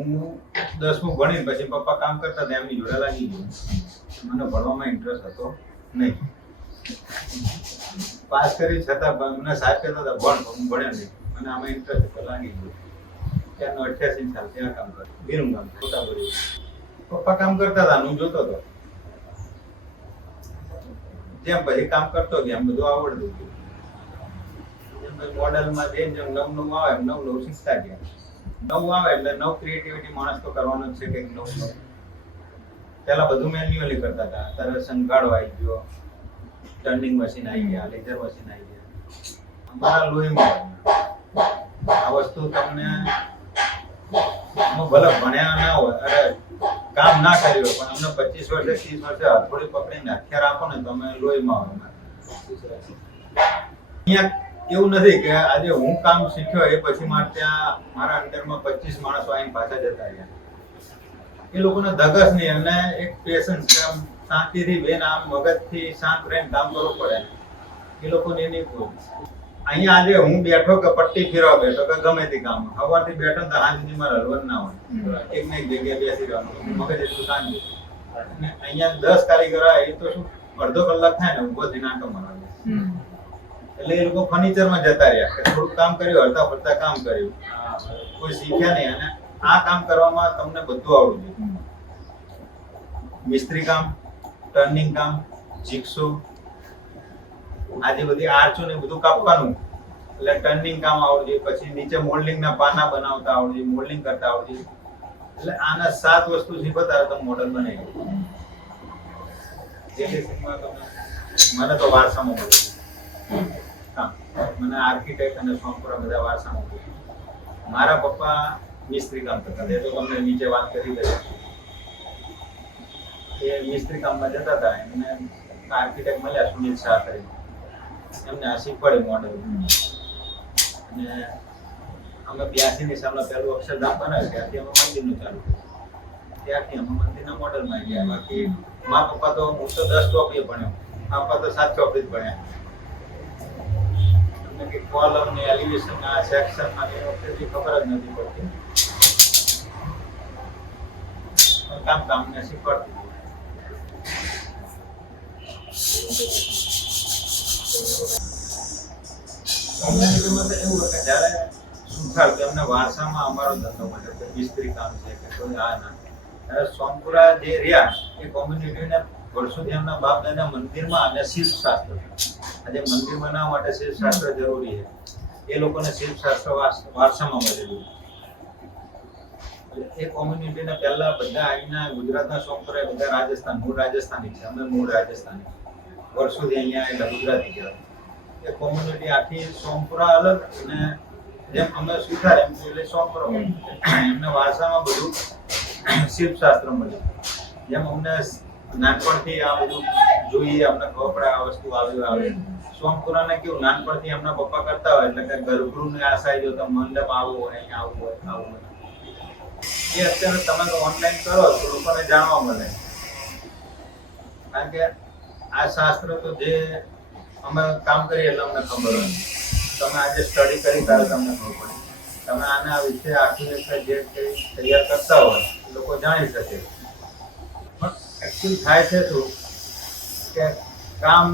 હું 10મું ભણીને પછી પપ્પા કામ કરતા હતા એમની જોડે લાગી ગયો. મને ભણવામાં ઇન્ટરેસ્ટ હતો નહીં. પાસ કરી છતાં મને સાહેબ કહેતા હતા ભણ, હું ભણ્યા નહીં. મને આમાં ઇન્ટરેસ્ટ હતો, લાગી ગયો. ત્યારનો 88 સાલ ત્યાં કામ કર્યું, બીરું કામ છોટા ભરી. પપ્પા કામ કરતા હતા, હું જોતો હતો. જેમ પછી કામ કરતો ગયા એમ બધું આવડતું ગયું. મોડેલમાં જેમ જેમ નવું આવે એમ નવું શીખતા ગયા. નવું આવે એટલે નવ ક્રિએટિવિટી માણસ તો કરવાનો જ છે કે નવું. પેલા બધું મેન્યુઅલી કરતા હતા, અત્યારે સંઘાડો આવી ગયો, ટર્નિંગ મશીન આવી ગયા, લેઝર મશીન આવી ગયા. અમારા લોહીમાં આ વસ્તુ તમને ભલે ભણ્યા ના હોય, અરે કામ ના કર્યું હોય, પણ અમને 25 વર્ષે 30 વર્ષે હથોડી પકડીને હથિયાર આપો ને તો અમે લોહીમાં હોય. અહીંયા એવું નથી કે આજે હું કામ શીખ્યો એ પછી મારે ત્યાં મારા અંડરમાં 25 માણસો આવીને પાછા જતા રહ્યા. એ લોકોને ધગસ નહીં અને એક પેશન્સ, કામ શાંતિથી બેન આમ મગજથી શાંત રહીને કામ કરવું પડે. એ લોકોને નહીં કોઈ. અહીંયા આજે હું બેઠો કે પટ્ટી ફેરવા બેઠો કે ગમે તે કામ સવારથી બેઠો તો હાથ સુધી મારે હલવાનું ના હોય. એક ને એક જગ્યાએ બેસી રહેવાનું, મગજ એટલું શાંતિ. અને અહીંયા 10 કારીગર આવે એ તો શું અડધો કલાક થાય ને ઉભો થઈને આંટો મારવાનો. એટલે એ લોકો ફર્નિચરમાં જતા રહ્યા કે થોડું કામ કર્યું, હરતા ફરતા કામ કર્યું, કોઈ શીખ્યા નહીં. અને આ કામ કરવામાં તમને બધું આવડવું જોઈએ. મિસ્ત્રી કામ, ટર્નિંગ કામ, જીક્સો, આજે બધી આર્ચો ને બધું કાપવાનું, એટલે ટર્નિંગ કામ આવડવું જોઈએ. પછી નીચે મોલ્ડિંગના પાના બનાવતા આવડવું જોઈએ, મોલ્ડિંગ કરતા આવડવું જોઈએ. એટલે આના 7 વસ્તુ શીખો ત્યારે તમે મોડલ બનાવી શકો. મને તો વારસામાં મળ્યું. મને આર્કિટેક્ટ અને સોમપુરા બધા વારસામાં મળ્યું. મારા પપ્પા મિસ્ત્રી કામ કરતા હતા, એ તો તમને નીચે વાત કરી દે. એ મિસ્ત્રી કામમાં જતા હતા, એમને આર્કિટેક્ટ મળ્યા સુનિલ શાહ કરીને. એમને આ શીખવાડ્યું મોડેલ. અને અમે 82 ની સામે પહેલું અક્ષરધામ બનાવ્યું, ત્યારથી અમે મંદિરનું ચાલુ કર્યું. ત્યારથી અમે મંદિરના મોડેલમાં ગયા. બાકી મારા પપ્પા તો હું તો 10 ચોપડી ભણ્યો, મારા પપ્પા તો 7 ચોપડી જ ભણ્યા. અમને કે કોલમ ને એલિવેશન ના સેક્શન માં એ વખતે ખબર જ નથી પડતી. કામ ને શીખવાડતું. જયારે સુથાર કે અમને વારસામાં અમારો ધંધો મળ્યો કે મિસ્ત્રી કામ છે કે કોઈ આ ના. ત્યારે સોમપુરા જે રહ્યા એ કોમ્યુનિટીને વર્ષોથી એમના બાપ દાદા મંદિરમાં અને શિલ્પશાસ્ત્ર, આજે મંદિર બનાવવા માટે શિલ્પશાસ્ત્ર જરૂરી છે. એ લોકોને શિલ્પશાસ્ત્ર વારસામાં મળેલું. એ કોમ્યુનિટીને પહેલા બધા અહીંના ગુજરાતના સોમપુરા બધા રાજસ્થાન, મૂળ રાજસ્થાની છે. અમે મૂળ રાજસ્થાની, વર્ષોથી અહીંયા એટલે ગુજરાતી કહેવાય. એ કોમ્યુનિટી આખી સોમપુરા અલગ, અને જેમ અમે સુથાર એમ એટલે સોમપુરા એમને વારસામાં બધું શિલ્પશાસ્ત્ર મળ્યું. જેમ અમને નાનપણથી આ બધું જોઈએ, અમને ખબર પડે આ વસ્તુ આવે. સોમપુરાને કેવું નાનપણથી એમના પપ્પા કરતા હોય એટલે કે ગર્ભગૃહને આ સાઈડ તો મંડપ આવું હોય, અહીંયા આવું હોય, આવું હોય. એ અત્યારે તમે તો ઓનલાઈન કરો તો લોકોને જાણવા મળે. કારણ કે આ શાસ્ત્ર તો જે અમે કામ કરીએ એટલે અમને ખબર હોય. તમે આજે સ્ટડી કરી ત્યારે તમને ખબર પડે. તમે આના વિશે આખી જે તૈયાર કરતા હોય લોકો જાણી શકે. પણ એકચ્યુઅલી થાય છે શું કે કામ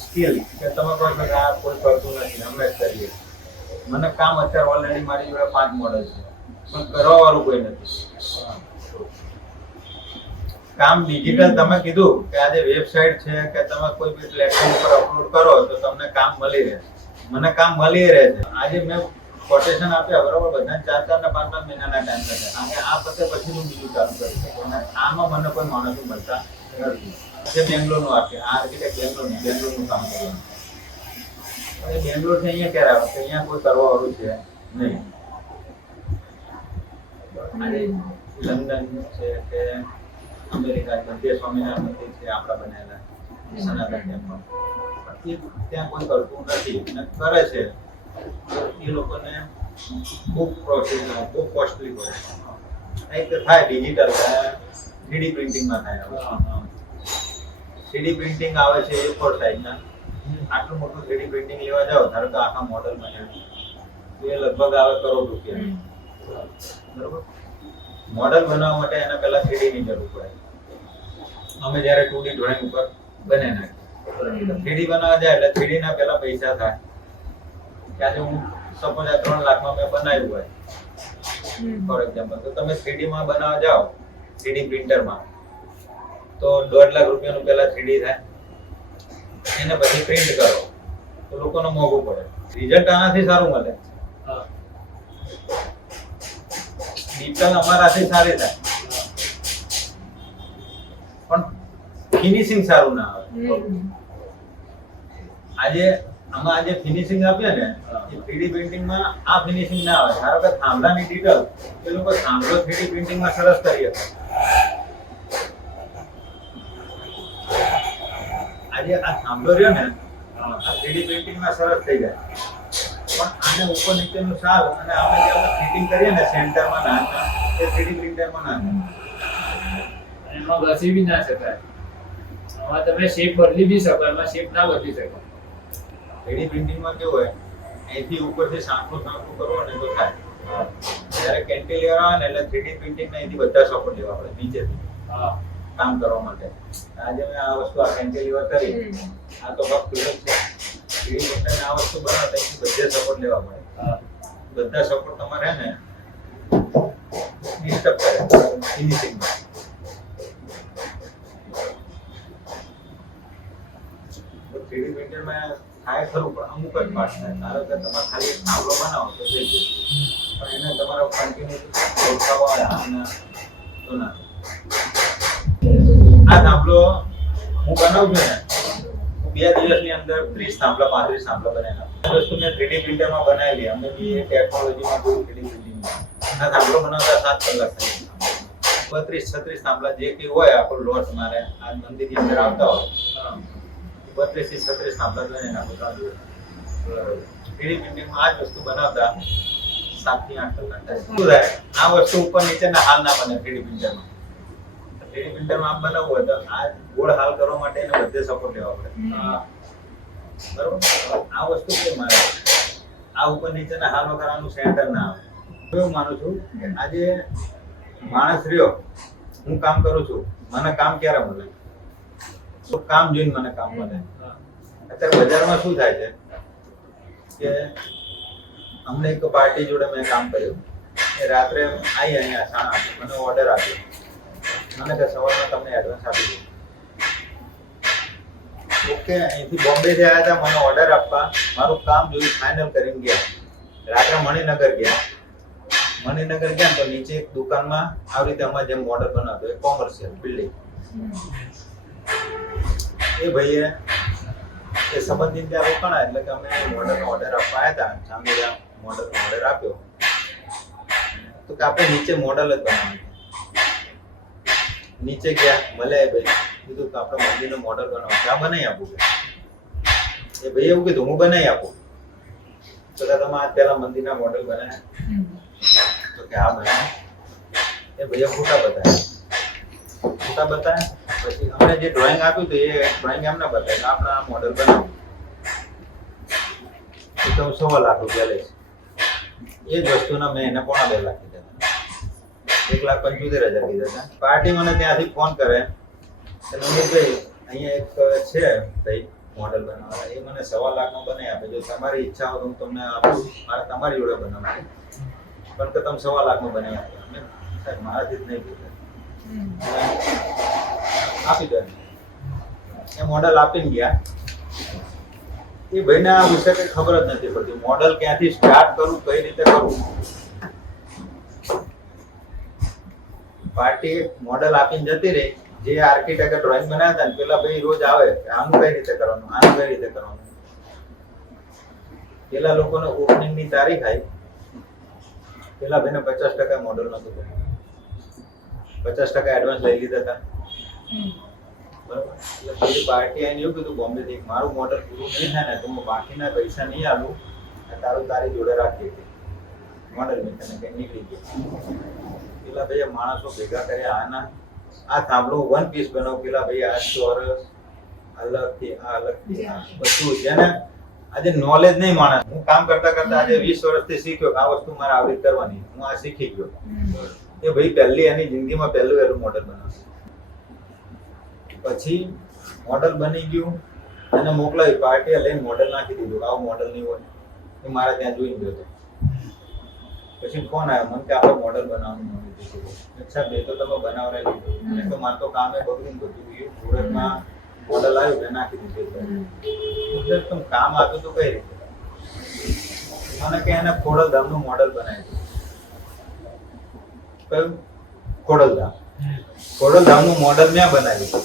સ્કિલ કે તમે કહો છો કે આ કોઈ કરતું નથી, અમે જ કરીએ. મને કામ અત્યારે ઓલરેડી મારી જોડે 5 મોડલ છે, પણ કરવા વાળું કોઈ નથી. કામ ડિજિટલ તમે કીધું કે આજે વેબસાઇટ છે કે તમે કોઈ બી પ્લેટફોર્મ પર અપલોડ કરો તો તમને કામ મળી રહે. મને કામ મળી રહે છે. આજે મેં કોટેશન આપ્યા બરોબર, બધાને 4 ને 5 મહિનાના ટાઈમ છે. અને આ પતે પછી હું બીજું ચાલુ કરી શકું. અને આમાં મને કોઈ માણસો મળતા નથી. જે બેંગ્લોરનું આપ્યા, આ આર્કિટેક્ટ બેંગ્લોરનું કામ કરવાનું. અને બેંગ્લોરથી અહીંયા ક્યારે આવે કે અહીંયા કોઈ કરવા વાળું છે નહીં. આજે લંડન છે કે અમેરિકા બધે સ્વામિનારાયણ મંદિર છે આપણા બનેલા સનાતન ટેમ્પલ, ત્યાં કોઈ કરતું નથી અને કરે છે એ લોકોને બહુ પ્રોસેસ બહુ કોસ્ટલી હોય. એક થાય ડિજિટલ 3D પ્રિન્ટિંગમાં થાય. 3D પ્રિન્ટિંગ આવે છે A4 સાઇઝના. આટલું મોટું 3D પ્રિન્ટિંગ લેવા જાઓ ધારો કે આખા મોડલમાં એ લગભગ આવે કરોડ રૂપિયા. બરોબર. મોડલ બનાવવા માટે એના પહેલા 3D ની જરૂર પડે. અમે જ્યારે 2D ડ્રોઈંગ ઉપર બનાવી નાખીએ 3D બનાવવા જાય એટલે 3D ના પહેલા પૈસા થાય. કે આજે હું સપોઝ આ 3 લાખમાં મેં બનાવ્યું હોય ફોર એક્ઝામ્પલ, તો તમે 3D માં બનાવવા જાઓ 3D પ્રિન્ટરમાં તો 1.5 લાખ રૂપિયાનું પહેલા 3D થાય, એને પછી પ્રિન્ટ કરો તો લોકોને મોંઘું પડે. રિઝલ્ટ આનાથી સારું મળે, ડિટેલ અમારાથી સારી થાય પણ ફિનિશિંગ સારું ના આવે. આજે આમાં આજે ફિનિશિંગ આપીએ ને એ 3D પ્રિન્ટિંગમાં આ ફિનિશિંગ ના આવે. ધારો કે થાંભલાની ડિટેલ એ લોકો થાંભલો 3D પ્રિન્ટિંગમાં સરસ કરી શકે. આજે આ થાંભલો રહ્યો ને આ 3D પ્રિન્ટિંગમાં સરસ થઈ જાય, પણ આને ઉપર નીચેનું સાલ અને આપણે જે ફિટિંગ કરીએ ને સેન્ટરમાં નાના એ 3D પ્રિન્ટરમાં નાના એમાં ઘસી બી ના શકાય. આમાં તમે શેપ બદલી બી શકો, એમાં શેપ ના બદલી શકો. 3D પ્રિન્ટિંગમાં કેવું હોય અહીંથી ઉપરથી સાંકળું કરવો ને તો થાય. જ્યારે કેન્ટિલીવર આવે ને એટલે 3D પ્રિન્ટિંગના અહીંથી બધા સપોર્ટ લેવા પડે નીચેથી કામ કરવા માટે. આજે મેં આ વસ્તુ આ કેન્ટિલીવર કરી, આ તો ફક્ત છે 3D પ્રિન્ટરને આ વસ્તુ બનાવતા અહીંથી બધે સપોર્ટ લેવા પડે. બધા સપોર્ટ તમારે ને ડિસ્ટર્બ કરે ફિનિશિંગમાં. તો 3D પ્રિન્ટરમાં થાય ખરું પણ અમુક જ પાર્ટ થાય. ધારો કે તમારે ખાલી એક થાંભલો બનાવો તો થઈ ગયું, પણ એને તમારે કન્ટિન્યુ ઓળખાવા આના તો ના. આ થાંભલો હું બનાવું છું ને, હું 2 દિવસની અંદર 30 થાંભલા 35 થાંભલા બનાવી નાખું. આ વસ્તુ મેં 3D પ્રિન્ટરમાં બનાવેલી. અમે બી ટેકનોલોજીમાં જોયું 3D પ્રિન્ટિંગમાં. આ થાંભલો બનાવતા 7 કલાક થાય. 32-36 થાંભલા જે કંઈ હોય આપણો લોટ મારે આ મંદિરની અંદર આવતા હોય 32 થી 36 થાંભલા બનાવી નાખું 3 દિવસ. 3D પ્રિન્ટિંગમાં આ જ વસ્તુ બનાવતા 7 થી 8 કલાક થાય. શું થાય આ વસ્તુ ઉપર નીચેના હાલ ના બને 3D પ્રિન્ટરમાં. 3D પ્રિન્ટરમાં આમ બનાવવું હોય તો આ ગોળ હાલ કરવા માટે એને બધે સપોર્ટ લેવા પડે. બરોબર, આ વસ્તુ કે મારે આ ઉપર નીચેના હાલ વગરનું સેન્ટર ના આવે. હું માનું છું કે આજે માણસ રહ્યો, હું કામ કરું છું, મને કામ ક્યારે મળે? તો કામ જોઈને મને કામ મળે. અત્યારે બજારમાં શું થાય છે કે અમને એક પાર્ટી જોડે મેં કામ કર્યું, એ રાત્રે આવી અહીંયા મને ઓર્ડર આપ્યો, મને કે સવારમાં તમને એડવાન્સ આપી દઉં. ઓકે, અહીંથી બોમ્બે થી આવ્યા હતા મને ઓર્ડર આપવા, મારું કામ જોયું ફાઇનલ કરીને ગયા. રાત્રે મણિનગર ગયા તો નીચે એક દુકાનમાં આવી રીતે અમારે જેમ મોડલ બનાવતો એક કોમર્શિયલ બિલ્ડિંગ, એ ભાઈએ એ સંબંધિત ત્યાં રોકાણા એટલે કે અમે મોડલનો ઓર્ડર આપવા આવ્યા હતા. સામે મોડલનો ઓર્ડર આપ્યો તો કે આપણે નીચે મોડલ જ બનાવવાનું. નીચે ગયા મળે ભાઈ, કીધું કે આપણે મંદિરનો મોડલ બનાવો, ત્યાં બનાવી આપું. એ ભાઈ એવું કીધું હું બનાવી આપું. તો તમે આજ પહેલા મંદિરના મોડલ બનાવ્યા? તો કે હા બનાવ્યા. એ ભાઈએ ફોટા બતાવ્યા. પછી અમને જે ડ્રોઈંગ આપ્યું હતું એ ડ્રોઈંગ એમને બતાવ્યું આપણે આ મોડલ બનાવો. તો 1.25 લાખ રૂપિયા લઈશ. એ જ વસ્તુના મેં એને 2.5 લાખ કીધા, 1,75,000 કીધા હતા. પાર્ટી મને ત્યાંથી ફોન કરે કે નમિતભાઈ અહીંયા એક છે ભાઈ મોડલ બનાવવા, એ મને 1.25 લાખમાં બનાવી આપે. જો તમારી ઈચ્છા હોય તો હું તમને આપું, મારે તમારી જોડે બનાવવાનું પણ કે તમે 1.25 લાખમાં બનાવી આપો. સાહેબ મારાથી જ નહીં કીધું, આપી દે. એ મોડલ આપીને ગયા. એ ભાઈને આ વિશે કઈ ખબર જ નથી પડતી, મોડલ ક્યાંથી સ્ટાર્ટ કરું, કઈ રીતે કરું. પાર્ટી મોડલ આપીને જતી રહી. જે આર્કિટેક્ટ ડ્રોઈંગ બનાવ્યા હતા ને પેલા ભાઈ રોજ આવે કે આનું કઈ રીતે કરવાનું, આનું કઈ રીતે કરવાનું. પેલા લોકોને ઓપનિંગ ની તારીખ આવી, પેલા ભાઈને 50% મોડલ નતું કર્યું, 50% એડવાન્સ લઈ લીધા હતા. બરાબર, એટલે પેલી પાર્ટી આવીને એવું કીધું બોમ્બે થી, મારું મોડલ પૂરું નહીં થાય ને તો હું બાકીના પૈસા નહીં આપું, તારું તારી જોડે રાખી હતી મોડલ મેં તને કઈ નીકળી ગયું. પેલા ભાઈએ માણસો ભેગા કર્યા, આના આ થાંભલો 1 પીસ બનાવ, પેલા ભાઈ આ ચોરસ અલગથી આ અલગથી બધું. જેને આજે નોલેજ નહીં માણસ, હું કામ કરતા કરતા આજે 20 વર્ષથી શીખ્યો કે આ વસ્તુ મારે આવી કરવાની, હું આ શીખી ગયો. એ ભાઈ પહેલી એની જિંદગીમાં પહેલું એનું મોડલ બનાવશે. પછી મોડલ બની ગયું અને મોકલાવી પાર્ટીએ લઈને મોડલ નાખી દીધું, આવું મોડલ નહીં હોય. એ મારા ત્યાં જોઈ ગયો હતો. પછી ફોન આવ્યો મને કે આપણે મોડલ બનાવવાનું મળી દીધું. અચ્છા બે તો તમે બનાવરાઈ લીધું. મેં તો મારે તો કામે બગડ્યું બધું ગયું. સુરતમાં મોડલ આવ્યું મેં નાખી દીધું. એટલે તમે કામ આપ્યું તો કઈ રીતે? મને કે એને ખોડલધામનું મોડલ બનાવ્યું. કયું? ખોડલધામ. ખોડલધામનું મોડલ મેં બનાવ્યું.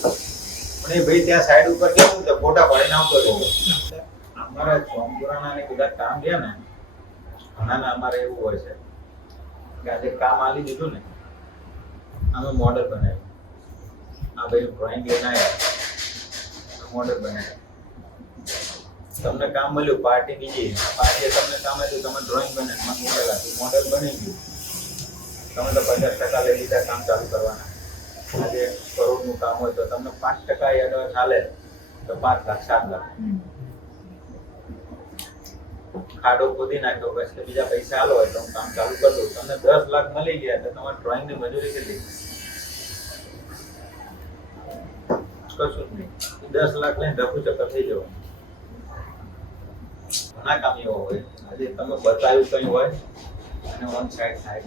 પણ એ ભાઈ ત્યાં સાઈડ ઉપર કેવું છે ફોટા પાડીને આવતો રહેતો. અમારા ચોમપુરાના ને બધા કામ છે ને ઘણાના અમારે એવું હોય છે કે આજે કામ આલી દીધું ને અમે મોડલ બનાવ્યું. આ ભાઈ ડ્રોઈંગ લઈને આવ્યા મોડલ બનાવ્યું. તમને કામ મળ્યું પાર્ટી બીજી પાર્ટીએ તમને કામ આપ્યું તમે ડ્રોઈંગ બનાવી મને મોડલ આપ્યું મોડલ બની ગયું. તમે તો 50% લઈ લીધા કામ ચાલુ કરવાના. આજે કરોડનું કામ હોય તો તમને 5% એડવાન્સ હાલે તો 5 લાખ 7 લાખ ખાડો ખોદી નાખ્યો પછી બીજા પૈસા આલો હોય તો હું કામ ચાલુ કરી દઉં. તમને 10 લાખ મળી ગયા તો તમારે ડ્રોઈંગ ની મજૂરી કેટલી? કશું જ નહીં. 10 લાખ લઈને ડખું ચક્કર થઈ જવાનું. ઘણા કામ એવા હોય આજે તમે બતાવ્યું કઈ હોય અને ઓન સાઈડ થાય